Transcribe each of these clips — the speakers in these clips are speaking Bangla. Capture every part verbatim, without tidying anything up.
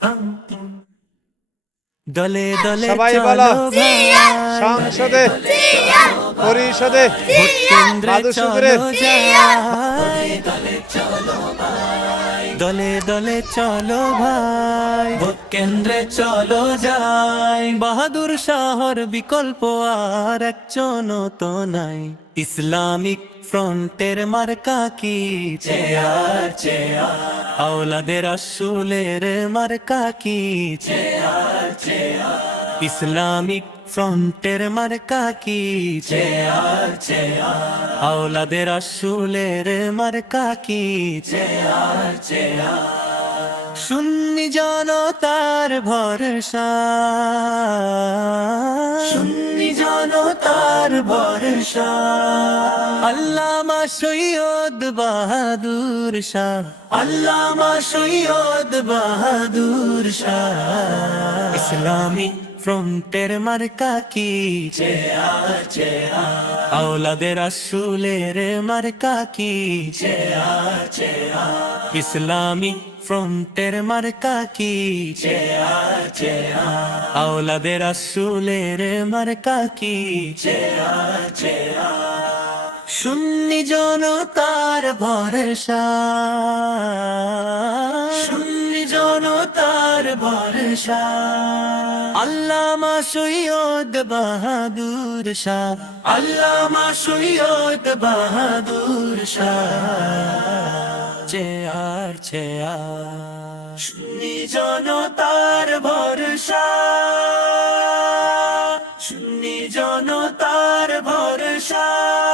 দলে দলে সবাই বলো চলো ভাই, সংসদে পরিষদে ভোট কেন্দ্রে মাদুসুদরে চলো যাই, দলে দলে চলো ভাই, ভোট কেন্দ্রে চলো যাই। বাহাদুর শাহর বিকল্প আর একজন তো নাই, ইসলামিক ফ্রন্টের মার্কা কি চেয়ার চেয়ার, আওলাদের রাসূলের মার্কা কি চেয়ার চেয়ার, ইসলামিক ফ্রন্টের মার্কা কি চেয়ার চেয়ার, আওলাদের রাসূলের মার্কা কি চেয়ার চেয়ার। সুন্নি জনতার ভরসা, সুন্নি জনতার ভরসা, আল্লামা সৈয়দ বাহাদুর শাহ, আল্লামা সৈয়দ বাহাদুর শাহ। ইসলামিক ফ্রন্টের মার্কা কি চেয়ার চেয়ার, আওলাদের রাসূলের মার্কা কি চেয়ার চেয়ার, ইসলামিক ফ্রন্টের মার্কা কি চেয়ার চেয়ার, আওলাদের রাসূলের মার্কা কি চেয়ার চেয়ার। সুন্নি জনতার ভরসা, সুন্নি জনতার ভরসা, আল্লামা সৈয়দ বাহাদুর শাহ, আল্লামা সৈয়দ বাহাদুর শাহ। চেয়ার চেয়ার, সুন্নি জনতার ভরসা, সুন্নি জনতার ভরসা,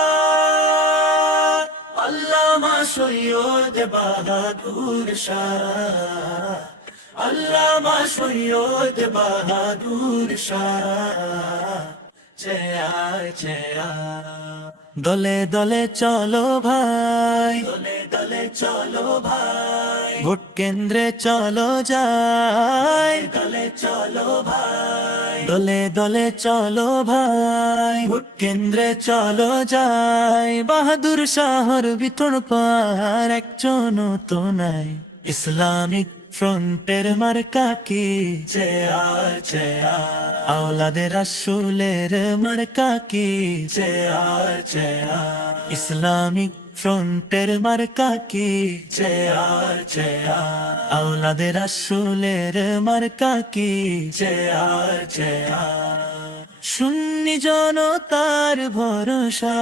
আল্লামা সৈয়দ বাহাদুর শাহ, আল্লামা সৈয়দ বাহাদুর শাহ। চেয়ার চেয়ার, দলে দলে চলো ভাই, দলে দলে চলো ভাই, ভোট কেন্দ্রে চলো যাই, দলে চলো ভাই, দলে দলে চলো ভাই, ভোট কেন্দ্রে চলো যাই। বাহাদুর শাহর ভিতর পার একজন তো নাই, ইসলামিক ফ্রন্টের মার্কা কি চেয়ার চেয়ার, আওলাদের রাসূলের মার্কা কি চেয়ার চেয়ার, ইসলামিক ফ্রন্টের মার্কা কি চেয়ার চেয়ার, আওলাদের রাসূলের মার্কা কি চেয়ার চেয়ার। সুন্নি জনতার ভরসা,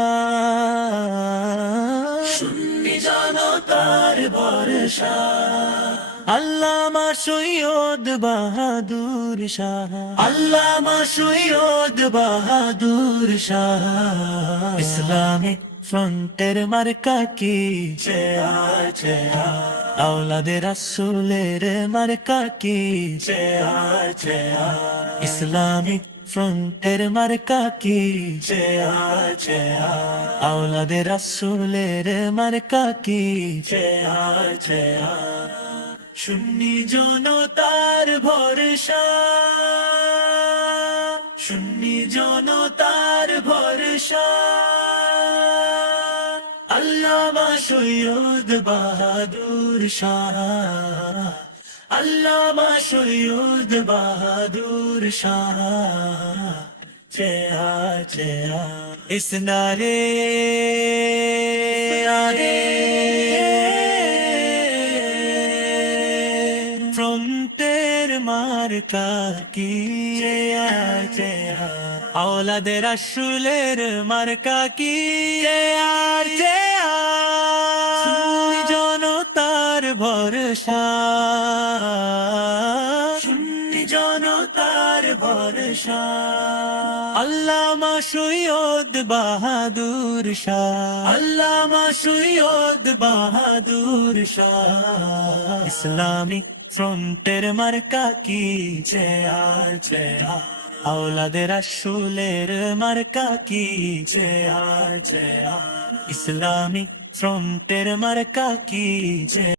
সুন্নি জনতার ভরসা, আল্লামা সৈয়দ বাহাদুর শাহ, আল্লামা সৈয়দ বাহাদুর শাহ। ইসলামিক ফ্রন্টের মার্কা কি চেয়ার চেয়ার, আওলাদের রাসূলের মার্কা কি চেয়ার চেয়ার, ইসলামিক ফ্রন্টের মার্কা কি চেয়ার চেয়ার, আওলাদের রাসূলের মার্কা কি চেয়ার চেয়ার। সুন্নি জনতার ভরসা, সুন্নি জনতার ভরসা, আল্লামা সৈয়দ বাহাদুর শাহ, আল্লামা সৈয়দ বাহাদুর শাহ। চেয়ার চেয়ার, ইস নারে আরে ফ্রন্টের মার্কা কি চেয়ার চেয়ার, আওলাদের রাসূলের মার্কা কি চেয়ার চেয়ার। সুন্নি জনতার ভরসা, সুন্নি জনতার ভরসা, আল্লামা সৈয়দ বাহাদুর শাহ, আল্লামা সৈয়দ বাহাদুর শাহ। ইসলামিক ফ্রন্টের মার্কা কি চেয়ার চেয়ার, আওলাদের রাসূলের মার্কা কি চেয়ার চেয়ার, ইসলামিক ফ্রন্টের মার্কা কি চেয়ার।